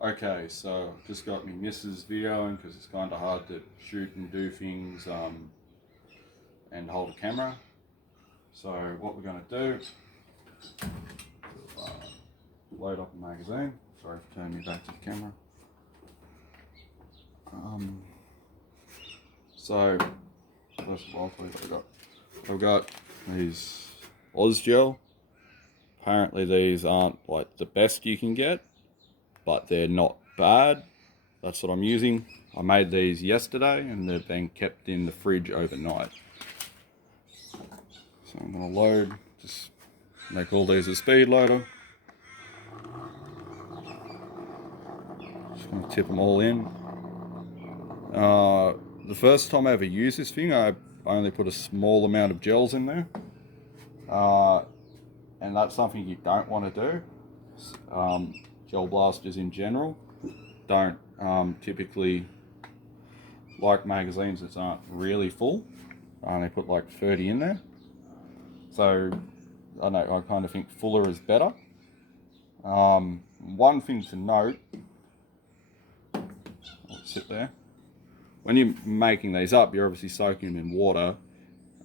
Okay, so I've just got my missus videoing because it's kind of hard to shoot and do things and hold a camera. So what we're going to do, uh, load up a magazine. Sorry for turning me back to the camera. So first of all, I'll tell you what I've got. I've got these Ozgel. Apparently these aren't like the best you can get, but they're not bad. That's what I'm using. I made these yesterday and they've been kept in the fridge overnight. So I'm going to load, just make all these a speed loader. Just going to tip them all in. The first time I ever used this thing, I only put a small amount of gels in there. And that's something you don't want to do. Gel blasters in general don't typically like magazines that aren't really full. I only put like 30 in there. So I don't know, I kind of think fuller is better. One thing to note, I'll sit there. When you're making these up, you're obviously soaking them in water.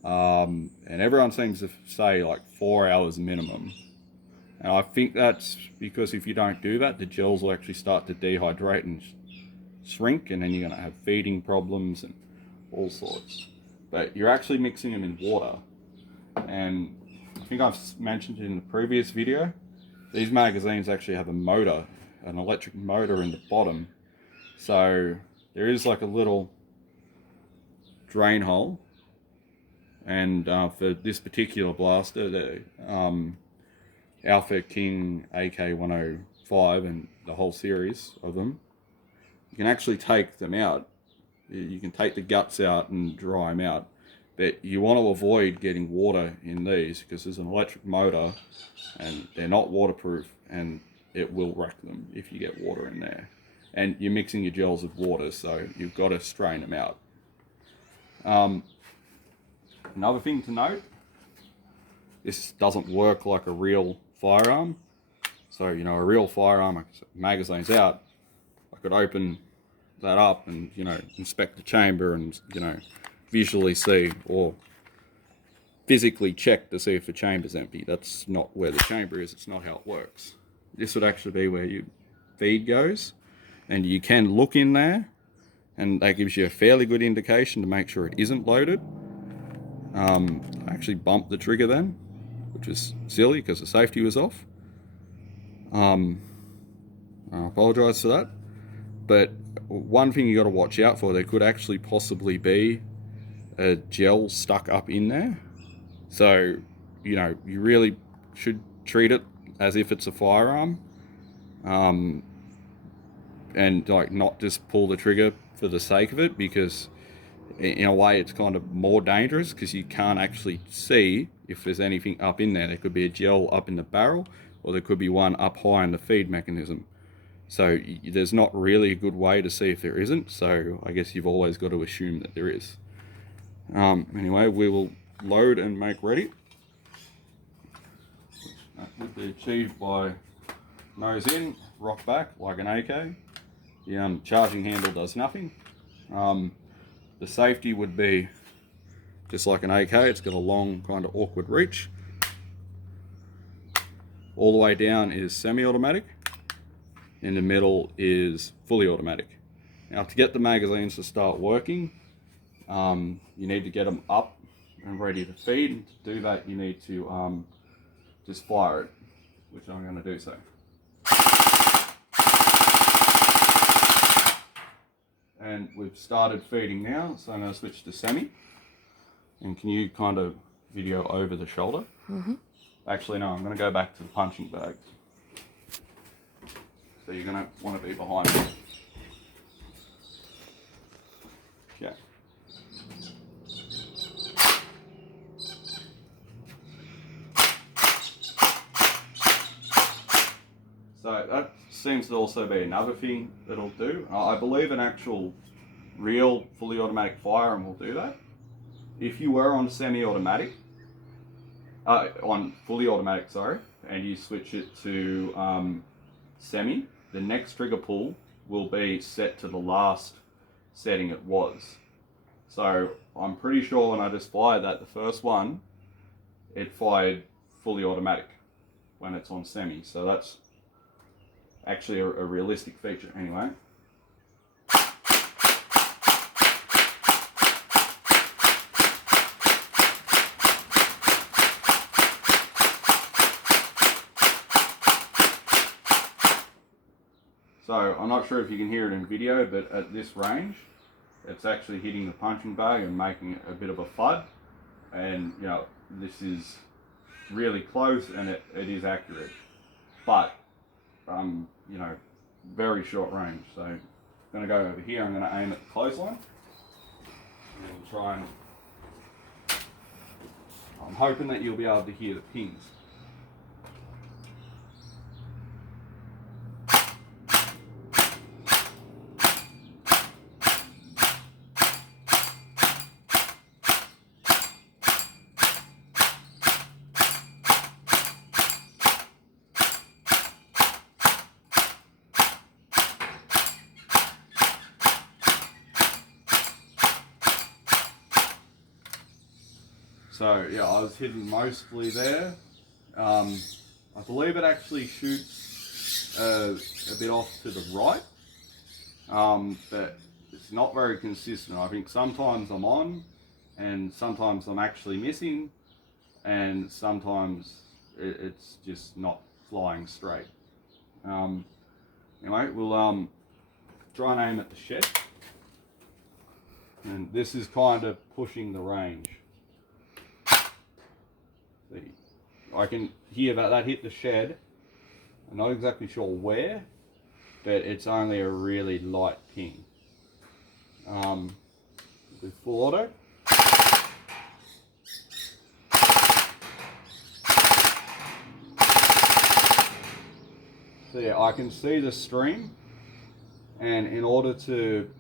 And everyone seems to say like 4 hours minimum. And I think that's because if you don't do that, the gels will actually start to dehydrate and shrink, and then you're going to have feeding problems and all sorts. But you're actually mixing them in water. And I think I've mentioned it in the previous video, these magazines actually have a motor, an electric motor in the bottom. So there is like a little drain hole. And for this particular blaster, the Alpha King AK-105 and the whole series of them, you can actually take them out. You can take the guts out and dry them out. But you want to avoid getting water in these because there's an electric motor and they're not waterproof and it will wreck them if you get water in there. And you're mixing your gels with water, so you've got to strain them out. Another thing to note, this doesn't work like a real firearm. So, you know, a real firearm, magazine's out, I could open that up and, you know, inspect the chamber and, you know, visually see or physically check to see if the chamber's empty. That's not where the chamber is. It's not how it works. This would actually be where your feed goes, and you can look in there, and that gives you a fairly good indication to make sure it isn't loaded. I actually bumped the trigger then, which was silly because the safety was off. I apologise for that. But one thing you got to watch out for, there could actually possibly be a gel stuck up in there. So, you know, you really should treat it as if it's a firearm. And like not just pull the trigger for the sake of it, because in a way it's kind of more dangerous because you can't actually see if there's anything up in there. There could be a gel up in the barrel, or there could be one up high in the feed mechanism. So there's not really a good way to see if there isn't. So I guess you've always got to assume that there is. Anyway, we will load and make ready. That would be achieved by nose in, rock back like an AK. The charging handle does nothing. The safety would be just like an AK. It's got a long kind of awkward reach. All the way down is semi-automatic. In the middle is fully automatic. Now to get the magazines to start working, you need to get them up and ready to feed. To do that, you need to just fire it, which I'm going to do so. And we've started feeding now, so I'm going to switch to semi. And can you kind of video over the shoulder? Mm-hmm. Actually, no, I'm going to go back to the punching bag. So you're going to want to be behind me. Okay. So that seems to also be another thing that it'll do. I believe an actual real fully automatic firearm will do that. If you were on semi-automatic, on fully automatic, sorry, and you switch it to semi, the next trigger pull will be set to the last setting it was. So I'm pretty sure when I just fired that, the first one, it fired fully automatic when it's on semi. So that's actually a realistic feature anyway. So I'm not sure if you can hear it in video, but at this range, it's actually hitting the punching bag and making a bit of a thud. And you know, this is really close and it is accurate, but you know, very short range. So I'm going to go over here, I'm going to aim at the clothesline and try and, I'm hoping that you'll be able to hear the pings. So yeah, I was hitting mostly there. I believe it actually shoots a bit off to the right, but it's not very consistent. I think sometimes I'm on, and sometimes I'm actually missing, and sometimes it's just not flying straight. Anyway, we'll try and aim at the shed, and this is kind of pushing the range. I can hear that hit the shed. I'm not exactly sure where, but it's only a really light ping. With full auto. So yeah, I can see the stream, and in order to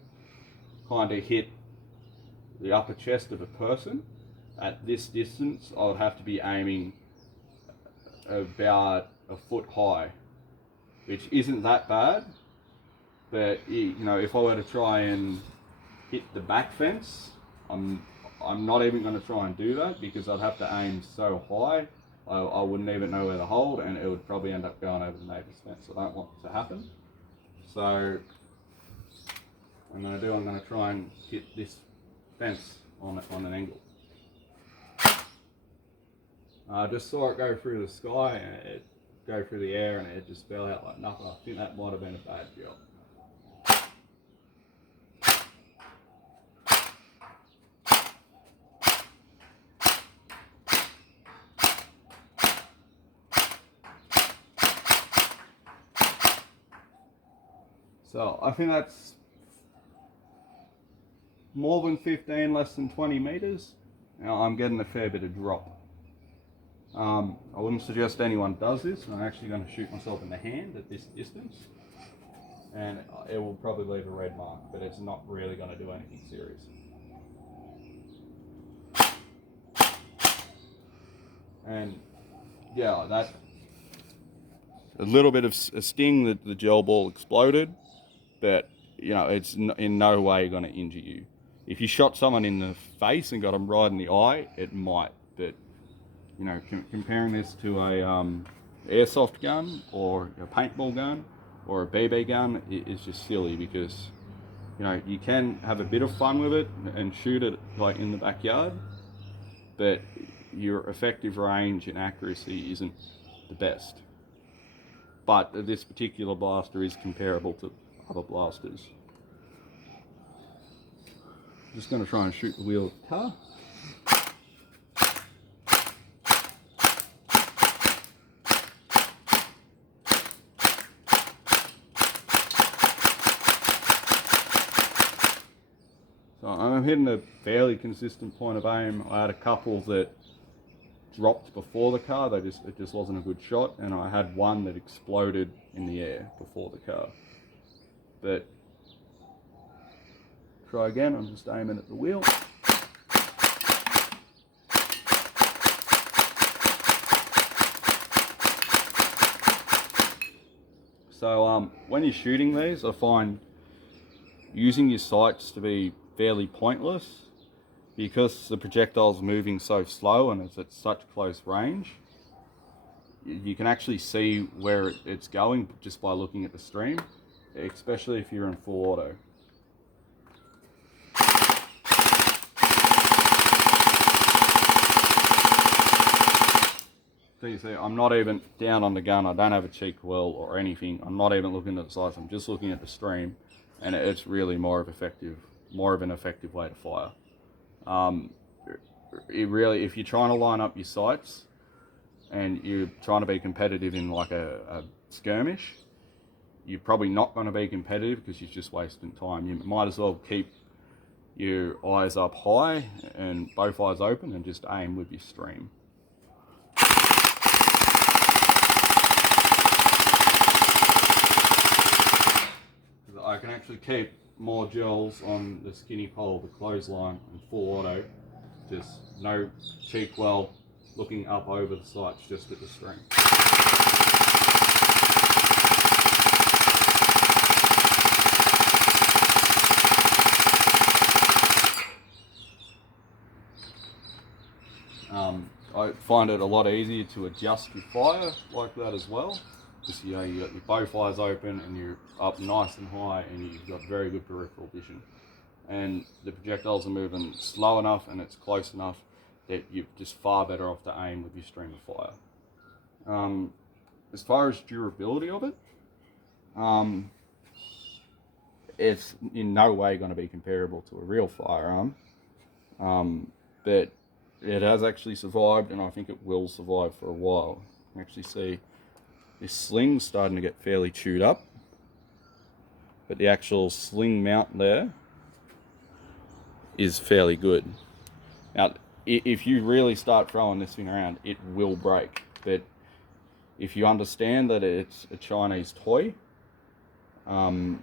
kind of hit the upper chest of a person at this distance, I would have to be aiming about a foot high, which isn't that bad, but you know, if I were to try and hit the back fence, I'm not even going to try and do that, because I'd have to aim so high I wouldn't even know where to hold, and it would probably end up going over the neighbour's fence. I don't want it to happen. So I'm going to try and hit this fence on an angle. I just saw it go through the sky and it go through the air, and it just fell out like nothing. I think that might have been a bad job. So I think that's more than 15, less than 20 meters. Now I'm getting a fair bit of drop. I wouldn't suggest anyone does this. I'm actually going to shoot myself in the hand at this distance, and it will probably leave a red mark, but it's not really going to do anything serious. And yeah, that a little bit of a sting that the gel ball exploded, but you know, it's in no way going to injure you. If you shot someone in the face and got them right in the eye, it might, but you know, comparing this to a airsoft gun or a paintball gun or a BB gun is just silly, because you know, you can have a bit of fun with it and shoot it like in the backyard, but your effective range and accuracy isn't the best. But this particular blaster is comparable to other blasters. Just going to try and shoot the wheel of the car. So I'm hitting a fairly consistent point of aim. I had a couple that dropped before the car, it just wasn't a good shot, and I had one that exploded in the air before the car. But try again, I'm just aiming at the wheel. So when you're shooting these, I find using your sights to be fairly pointless because the projectile's moving so slow and it's at such close range. You can actually see where it's going just by looking at the stream, especially if you're in full auto. So you see, I'm not even down on the gun. I don't have a cheek well or anything. I'm not even looking at the sights. I'm just looking at the stream, and it's really more of an effective way to fire. It really, if you're trying to line up your sights and you're trying to be competitive in like a skirmish, you're probably not going to be competitive because you're just wasting time. You might as well keep your eyes up high and both eyes open and just aim with your stream. I can actually keep more gels on the skinny pole, the clothesline, and full auto. Just no cheek well, looking up over the sights, just with the string. I find it a lot easier to adjust your fire like that as well. Just, you know, you got your both eyes open and you're up nice and high and you've got very good peripheral vision. And the projectiles are moving slow enough and it's close enough that you're just far better off to aim with your stream of fire. As far as durability of it, it's in no way going to be comparable to a real firearm, but it has actually survived, and I think it will survive for a while. You can actually see this sling's starting to get fairly chewed up, but the actual sling mount there is fairly good. Now, if you really start throwing this thing around, it will break, but if you understand that it's a Chinese toy, and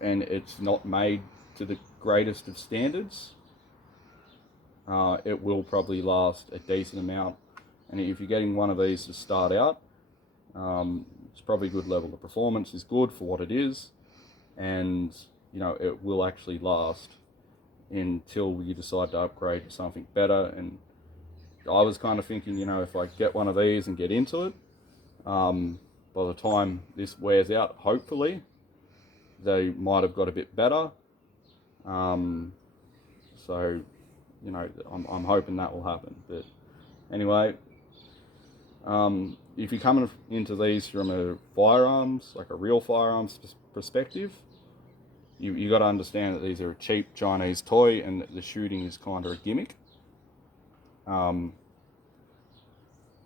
it's not made to the greatest of standards, it will probably last a decent amount. And if you're getting one of these to start out, it's probably a good level. The performance is good for what it is, and you know, it will actually last until you decide to upgrade to something better. And I was kind of thinking, you know, if I get one of these and get into it, by the time this wears out, hopefully they might have got a bit better. So, you know, I'm hoping that will happen. But anyway, if you're coming into these from a firearms, like a real firearms perspective, you got to understand that these are a cheap Chinese toy and that the shooting is kind of a gimmick.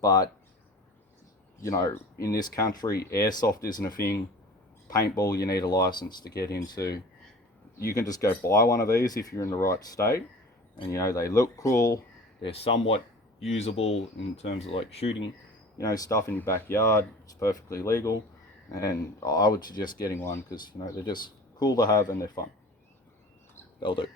But, you know, in this country, airsoft isn't a thing. Paintball, you need a license to get into. You can just go buy one of these if you're in the right state, and you know, they look cool, they're somewhat usable in terms of like shooting, you know, stuff in your backyard. It's perfectly legal, and I would suggest getting one because, you know, they're just cool to have and they're fun. They'll do.